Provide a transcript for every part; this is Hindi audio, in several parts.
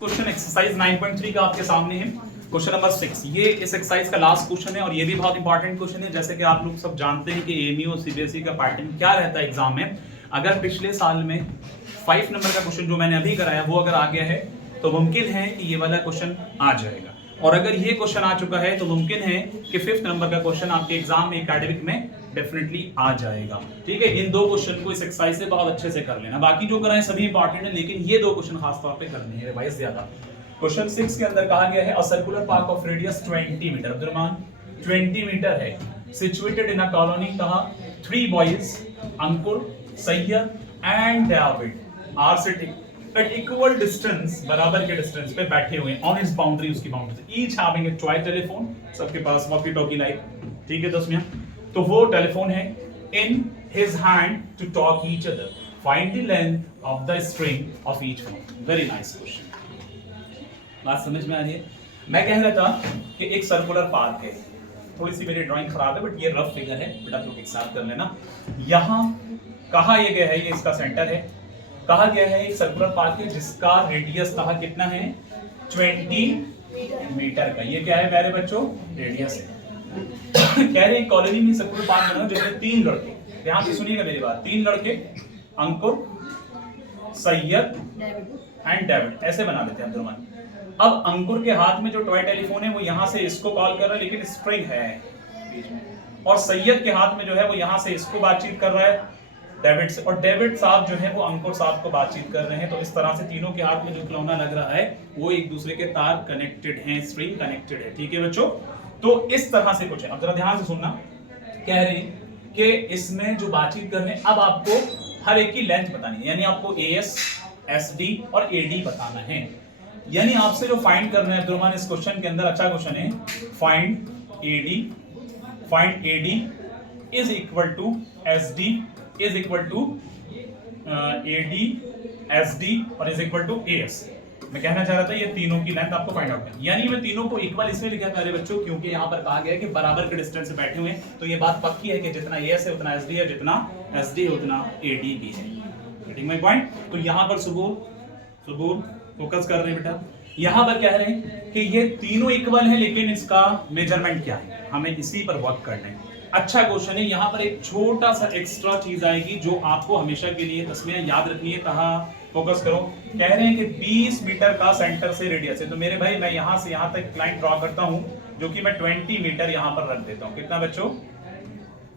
क्वेश्चन एक्सरसाइज 9.3 का आपके सामने है। क्वेश्चन नंबर 6, ये इस एक्सरसाइज का लास्ट क्वेश्चन है और ये भी बहुत इंपॉर्टेंट क्वेश्चन है। जैसे कि आप लोग सब जानते हैं कि एएमयू और सीबीएसई का पैटर्न क्या रहता है एग्जाम में। अगर पिछले साल में 5 नंबर का क्वेश्चन जो मैंने अभी कराया वो अगर आ गया है तो मुमकिन है कि ये वाला क्वेश्चन आ जाएगा, और अगर ये क्वेश्चन आ चुका है तो मुमकिन है कि 5th नंबर का क्वेश्चन आपके एग्जाम में एकेडमिक में डेफिनेटली आ जाएगा। ठीक है, इन दो क्वेश्चन को इस एक्सरसाइज से बहुत अच्छे से कर लेना। बाकी जो कराए सभी इंपॉर्टेंट है, लेकिन ये दो क्वेश्चन खास तौर पे करने हैं रिवाइज ज्यादा। क्वेश्चन 6 के अंदर कहा गया है a circular park of radius 20 metre, अब्दुर्रहमान 20 मीटर है, सिचुएटेड इन अ कॉलोनी। कहा 3 boys Ankur, Syed and David are sitting at equal distance, बराबर के डिस्टेंस पे बैठे हुए ऑन हिज बाउंड्री, उसकी बाउंड्री से। Each having a toy telephone, सबके पास वॉकी टॉकी लाइक, ठीक है दोस्त मियां, तो वो टेलीफोन है in his hand to talk each other, find the length of the string of each phone. Very nice question, बात समझ में आ रही है। मैं कह रहा था कि एक सर्कुलर पार्क है, थोड़ी सी मेरी ड्राइंग खराब है बट ये रफ फिगर है, बेटा आप लोग एक साथ कर लेना। यहाँ कहा ये गया है, ये इसका सेंटर है, कहा गया है एक सर्कुलर पार्क है जिसका रेडियस कहा कितना है 20 मीटर का। ये क्या है प्यारे बच्चों, रेडियस है। कह रहे हैं कॉलोनी में सर्कुलर पार्क बना जिसमें 3 लड़के, ध्यान से सुनिएगा मेरी बात, 3 लड़के अंकुर, सैयद एंड डेविड, ऐसे बना देते हैं अब्दुर्रहमान। अब अंकुर के हाथ में जो टॉय टेलीफोन है वो यहां से इसको कॉल कर रहा है, लेकिन स्प्रिंग है बीच में, और सैयद के हाथ में जो है वो यहां से इसको बातचीत कर रहा है डेविड से, और डेविड साहब जो है वो अंकुर साहब को बातचीत कर रहे हैं। तो इस तरह से तीनों के हाथ में जो खिलौना लग रहा है वो एक दूसरे के तार कनेक्टेड हैं, स्ट्रिंग कनेक्टेड है। ठीक है बच्चों, तो इस तरह से कुछ है। अब जरा ध्यान से सुनना, कह रहे हैं कि इसमें जो बातचीत करने, अब आपको हर एक की लेंथ बतानी है, यानी आपको एएस, एसडी और एडी बताना है। यानी आपसे जो फाइंड करना है अब्दुर्रहमान इस क्वेश्चन के अंदर, अच्छा क्वेश्चन है, find AD is equal to SD is equal to AD SD और इज इक्वल टू एएस। मैं कहना चाह रहा था ये तीनों की लेंथ आपको फाइंड आउट करनी, यानी मैं तीनों को इक्वल इसलिए लिखा प्यारे बच्चों क्योंकि यहाँ पर कहा गया है कि बराबर के डिस्टेंस से बैठे हुए हैं। तो ये बात पक्की है कि जितना एएस है उतना एसडी है, जितना एसडी है उतना एडी भी है। Getting my point? तो यहाँ पर सुबूर फोकस कर रहे हैं बेटा। यहाँ पर कह रहे हैं कि ये तीनों इक्वल है, लेकिन इसका मेजरमेंट क्या है, हमें इसी पर वर्क करना है। अच्छा क्वेश्चन है। यहाँ पर एक छोटा सा एक्स्ट्रा चीज आएगी जो आपको हमेशा के लिए तस्वीरें याद रखनी है। कहा फोकस करो, कह रहे हैं कि 20 मीटर का सेंटर से रेडियस है। तो मेरे भाई मैं यहाँ से यहाँ तक लाइन ड्रॉ करता हूँ जो कि मैं 20 मीटर यहाँ पर रख देता हूँ। कितना बच्चों?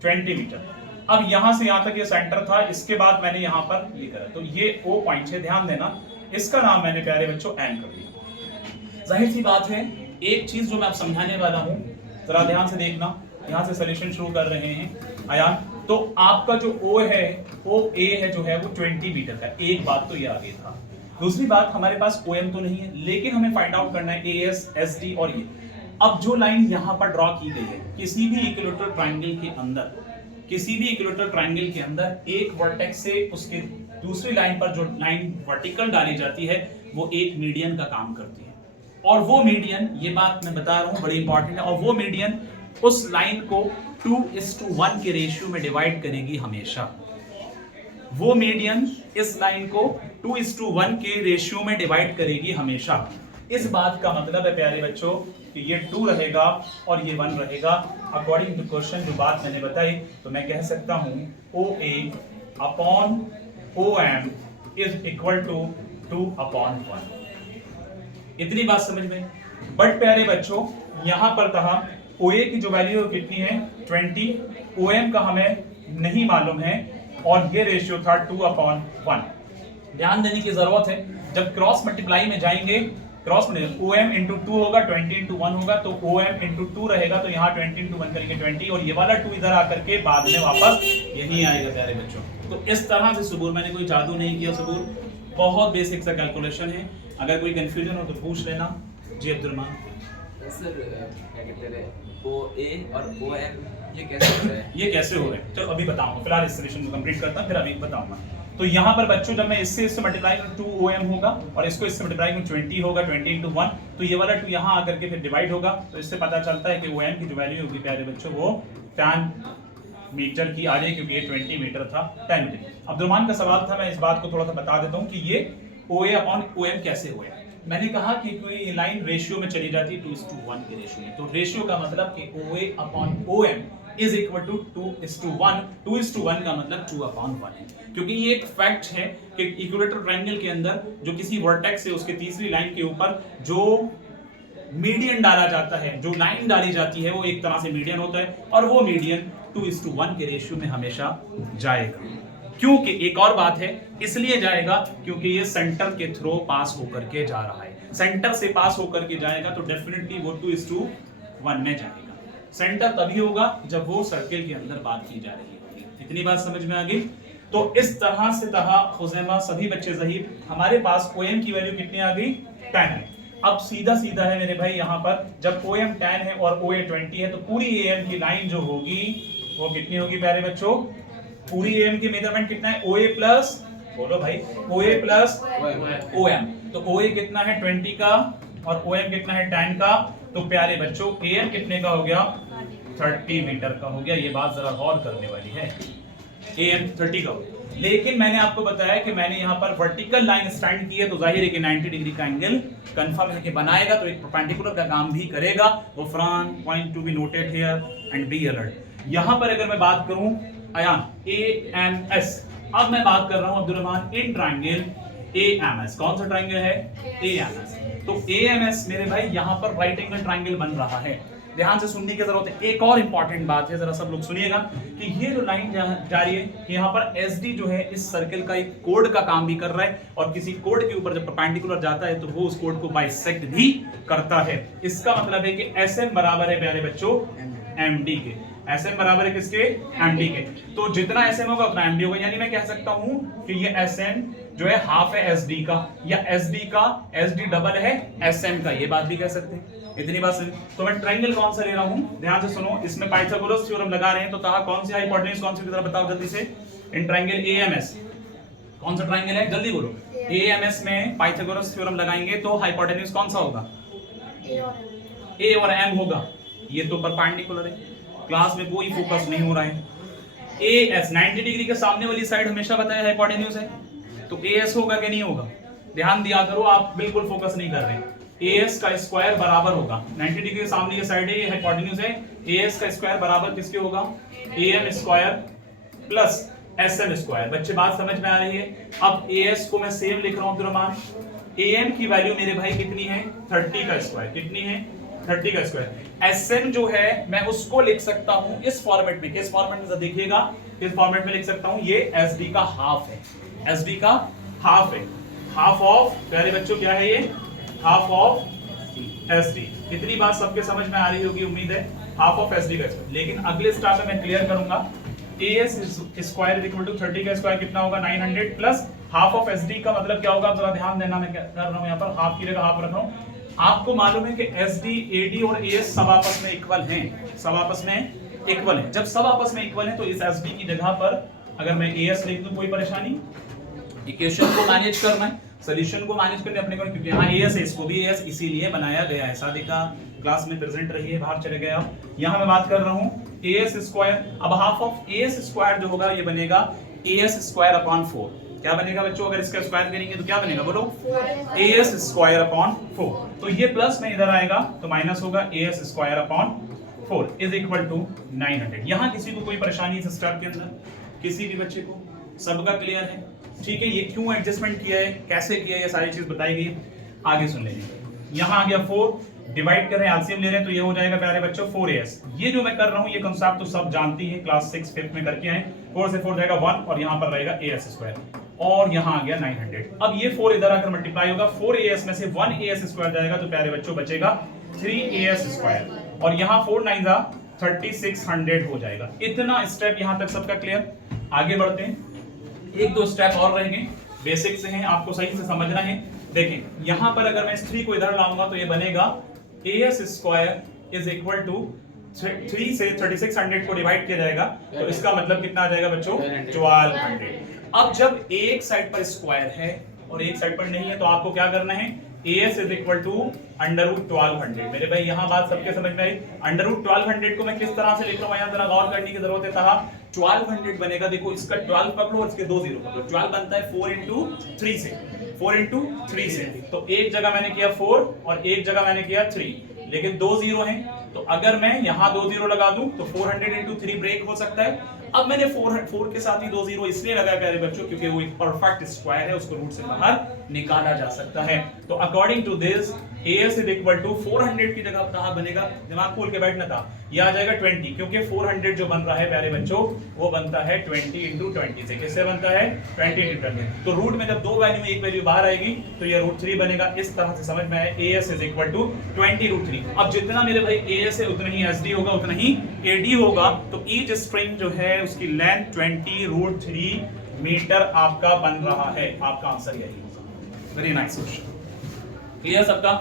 20 मीटर। अब यहाँ से यहाँ तक ये सेंटर था, इसके बाद मैंने यहाँ पर लिखा, तो ये O पॉइंट है, ध्यान देना, इसका नाम मैंने प्यारे बच्चों एन कर दिया। जाहिर सी बात है, एक चीज जो मैं आप समझाने वाला हूँ जरा ध्यान से देखना, यहाँ से सॉल्यूशन शुरू कर रहे हैं अयान। तो आपका जो O है, O A है जो है वो 20 मीटर का। एक बात तो ये आगे था। दूसरी बात, हमारे पास OM तो नहीं है, लेकिन हमें फाइंड आउट करना है AS, SD और ये। अब जो लाइन यहाँ पर ड्रॉ की गई है, किसी भी इक्विलैटरल ट्रायंगल के अंदर, किसी भी इक्विलैटरल ट्रायंगल के अंदर एक वर्टेक्स से उसके दूसरी लाइन पर जो लाइन वर्टिकल डाली जाती है वो एक मीडियन का काम करती है, और वो मीडियन, ये बात मैं बता रहा हूँ बड़ी इंपॉर्टेंट है, और वो मीडियन उस लाइन को 2:1 के रेशियो में डिवाइड करेगी हमेशा। वो मीडियन इस लाइन को 2:1 के रेशियो में डिवाइड करेगी हमेशा। इस बात का मतलब है प्यारे बच्चों कि ये 2 रहेगा और ये 1 रहेगा। अकॉर्डिंग टू क्वेश्चन जो बात मैंने बताई, तो मैं कह सकता हूं OA upon OM is equal to 2/1। इतनी बात समझ में? बट प्यारे बच्चों यहाँ पर कहा OA की जो वैल्यू कितनी है 20, OM का हमें नहीं मालूम है, और ये रेशियो था 2/1। ध्यान देने की जरूरत है, जब क्रॉस मल्टीप्लाई में जाएंगे, क्रॉस में OM इंटू 2 होगा, 20 इंटू 1 होगा, तो OM इंटू 2 रहेगा, तो यहाँ 20 इंटू 1 करेंगे 20, और ये वाला 2 इधर आकर के बाद में वापस यही आएगा प्यारे बच्चों। तो इस तरह से सुबूर, मैंने कोई जादू नहीं किया सुबूर, बहुत बेसिक सा कैलकुलेशन है। अगर कोई कंफ्यूजन हो तो पूछ लेना। जी अब्दुर्रहमान सर, क्या कहते हैं OA और OM ये कैसे हो रहा है? ये कैसे हो रहा है, चलो अभी बताऊंगा, फिलहाल इस सॉल्यूशन को कंप्लीट करता हूं, फिर अभी बताऊंगा। तो यहाँ पर बच्चों जब मैं इससे मल्टीप्लाई करूं 2OM होगा, और इसको इससे मल्टीप्लाई करूं 20 होगा, 20 इंटू 1, तो ये वाला 2 यहाँ आकर के फिर डिवाइड होगा। तो इससे पता चलता है कि OM की जो वैल्यू होगी प्यारे बच्चों वो 10 मीटर की आ रही है, क्योंकि ये 20 मीटर था 10 मीटर। अब्दुर्रहमान का सवाल था, मैं इस बात को थोड़ा सा बता देता हूँ कि ये OA अपॉन OM कैसे हुए। मैंने कहा कि कोई लाइन रेशियो में चली जाती है 2:1 के रेशियो में, तो रेशियो का मतलब कि OA upon OM is equal to 2:1। 2:1 का मतलब 2/1 है, क्योंकि ये एक फैक्ट है कि इक्विलेटरल ट्रायंगल के अंदर जो किसी वर्टेक्स से उसके तीसरी लाइन के ऊपर जो मीडियन डाला जाता है, जो लाइन डाली जाती है, वो एक तरह से मीडियन होता है, और वो मीडियन 2:1 के रेशियो में हमेशा जाएगा। क्योंकि एक और बात है, इसलिए जाएगा क्योंकि ये सेंटर के थ्रू पास होकर के जा रहा है। सेंटर से पास होकर के जाएगा तो डेफिनेटली वो 2:1 में जाएगा। सेंटर तभी होगा जब वो सर्किल के अंदर बात की जा रही होगी। इतनी बात समझ में आ गई? तो इस तरह से तहा खुजैमा सभी बच्चे ज़हीर, हमारे पास OM की वैल्यू कितनी आ गई? 10 है। अब सीधा सीधा है मेरे भाई, यहाँ पर जब OM 10 है और OA 20 है, तो पूरी AM की लाइन जो होगी वो कितनी होगी प्यारे बच्चों? पूरी AM की मेजरमेंट कितना है? OA प्लस, बोलो भाई, OA प्लस OM। तो OA कितना है? 20 का, और OM कितना है? 10 का। तो प्यारे बच्चों AM कितने का हो गया? 30 मीटर का हो गया। ये बात जरा गौर करने वाली है, AM 30 का हो गया। लेकिन मैंने आपको बताया कि मैंने यहाँ पर वर्टिकल लाइन स्टैंड की है, तो जाहिर है कि 90 डिग्री का एंगल कंफर्म है कि बनाएगा, तो एक परपेंडिकुलर का काम भी करेगा। वो from point to be noted here and be alert. यहाँ पर अगर मैं बात करूं अयान AMS, अब मैं बात कर रहा हूं Abdul Rahman in triangle AMS। कौन सा ट्रायंगल है? AMS। तो AMS मेरे भाई यहाँ पर राइट एंगल ट्रायंगल बन रहा है। ध्यान से सुनने की जरूरत है। एक और इंपॉर्टेंट बात है, जरा सब लोग सुनिएगा कि ये जो लाइन जा रही है कि यहाँ पर SD जो है इस सर्कल का एक कोड का काम भी कर रहा है, और किसी कोड के ऊपर जब परपेंडिकुलर जाता है तो वो उस कोड को बाइसेक्ट भी करता है। इसका मतलब है कि SM बराबर है प्यारे बच्चों MD के। SM बराबर है किसके? MD के। तो जितना SM होगा उतना MD होगा। यानी मैं कह सकता हूं कि ये SM जो है हाफ है SD का, या SD का SD डबल है SM का, ये बात भी कह सकते हैं। इतनी बात समझ। तो मैं ट्रायंगल कौन सा ले रहा हूं, ध्यान से सुनो। इसमें पाइथागोरस थ्योरम लगा रहे हैं, तो कहा कौन सी हाइपोटेन्यूज कौन सी, जरा बताओ जल्दी से। इन ट्रायंगल AMS कौन सा ट्रायंगल है? जल्दी बोलो। AMS में पाइथागोरस थ्योरम लगाएंगे तो हाइपोटेन्यूज कौन सा होगा? A और M होगा। ये तो परपेंडिकुलर है, क्लास में कोई फोकस नहीं हो रहा है। AS 90 डिग्री के सामने वाली साइड हमेशा बताया हाइपोटेन्यूज है, तो AS होगा कि नहीं होगा? ध्यान दिया करो, आप बिल्कुल फोकस नहीं कर रहे हैं। AS का स्क्वायर बराबर होगा 90 डिग्री के सामने की साइड है, ये हाइपोटेन्यूज है। AS का स्क्वायर बराबर किसके होगा? AM square plus SM square. बच्चे बात समझ में आ रही है? अब AS को मैं सेम लिख रहा हूं अब्दुल रहमान। AM की वैल्यू मेरे भाई कितनी है? 30 का स्क्वायर। कितनी है? 30 का स्क्वायर। SM जो है मैं उसको लिख सकता हूं इस फॉर्मेट में। किस फॉर्मेट में देखिएगा? इस फॉर्मेट में लिख सकता हूं, ये SD का हाफ है। SD का हाफ है। हाफ ऑफ प्यारे बच्चों क्या है ये? Half of SD। इतनी बात सबके समझ में आ रही होगी उम्मीद है। हाफ ऑफ SD का स्क्वायर। लेकिन अगले स्टेप में मैं क्लियर करूंगा। AS square is equal to 30 का स्क्वायर कितना होगा? 900 प्लस हाफ ऑफ SD का मतलब क्या होगा? जरा ध्यान देना, मैं क्या कर रहा हूं यहाँ पर हाफ की जगह हाफ रख रहा हूं। आपको मालूम है कि SD, AD और AS सब आपस में इक्वल हैं। सब आपस में इक्वल हैं। जब सब आपस में इक्वल हैं तो इस SD की जगह पर अगर मैं AS लिख दूं, कोई परेशानी? इक्वेशन को मैनेज करना है, सॉल्यूशन को मैनेज करने अपने को, क्योंकि यहाँ AS है, इसको भी AS इसीलिए बनाया गया है। सादिका क्लास में प्रेजेंट रही है, बाहर चले गए आप। यहाँ मैं बात कर रहा हूँ AS स्क्वायर। अब हाफ ऑफ AS स्क्वायर जो होगा ये बनेगा AS स्क्वायर अपॉन 4। क्या बनेगा बच्चों? अगर इसका स्क्वायर करेंगे तो क्या बनेगा बोलो? AS square upon 4। तो ये प्लस में इधर आएगा तो माइनस होगा AS square upon 4 is equal to 900। यहाँ किसी को कोई परेशानी इस स्टेप के अंदर? किसी भी बच्चे को? सबका क्लियर है? ठीक है। ये क्यों एडजस्टमेंट किया है, कैसे किया है, ये सारी चीज बताई गई है। आगे सुन लीजिए। यहाँ आ गया 4, डिवाइड कर रहे हैं, एलसीएम ले रहे हैं, तो ये हो जाएगा प्यारे बच्चों 4AS। ये जो मैं कर रहा हूँ ये कंसेप्ट तो सब जानती हैं, क्लास 6 5th में करके आए। 4 से 4 जाएगा 1 और यहाँ पर रहेगा AS स्क्वायर, और यहाँ आ गया 900। अब ये 4 इधर आकर मल्टीप्लाई होगा, 4AS में से 1AS स्क्वायर जाएगा तो प्यारे बच्चों बचेगा 3AS स्क्वायर, और यहाँ 4 9 जा 3600 हो जाएगा। इतना स्टेप यहाँ तक सबका क्लियर? आगे बढ़ते हैं, एक दो स्टेप और रहेंगे, बेसिक से हैं, आपको सही से समझना है। देखें यहां पर अगर मैं इस 3 को इधर लाऊंगा तो ये बनेगा AS square is equal to 3 से 3600 को डिवाइड किया जाएगा तो इसका मतलब कितना आ जाएगा बच्चों? 1200। अब जब एक साइड पर स्क्वायर है और एक साइड पर नहीं है तो आपको क्या करना है? AS is equal to √1200। मेरे भाई यहाँ बात सबके समझ में आई? √1200 को मैं किस तरह से लिख रहा हूँ, यहाँ जरा गौर करने की जरूरत है। कहा 1200 बनेगा, देखो इसका 12 पकड़ो और इसके 2 0 पकड़ो, 12 बनता है 4 into 3 से, 4 इंटू 3 से, तो एक जगह मैंने किया 4 और एक जगह मैंने किया 3, लेकिन 2 जीरो हैं, तो अगर मैं यहां 2 जीरो लगा दूं तो 400 इंटू 3 ब्रेक हो सकता है। अब मैंने 4 के साथ ही 2 जीरो इसलिए लगाया प्यारे बच्चों क्योंकि वो एक परफेक्ट स्क्वायर है, उसको रूट से बाहर निकाला जा सकता है। तो according to this as is equal to 400 की जगह कहां बनेगा, दिमाग खोल के बैठना था, ये आ जाएगा 20, क्योंकि 400 जो बन रहा है प्यारे बच्चों वो बनता है 20 इंटू 20 से। किससे बनता है? 20 इंटू 20। तो रूट में जब दो वैल्यू में एक वैल्यू बाहर आएगी तो ये √3 बनेगा। इस तरह से समझ में आया, as इज इक्वल टू 20√3। अब जितना मेरे भाई as है उतना ही sd होगा, उतना ही ad होगा। तो ईच स्ट्रिंग जो है उसकी लेंथ 20√3 मीटर आपका बन रहा है। आपका आंसर यही होगा। Very nice question. क्लियर सबका?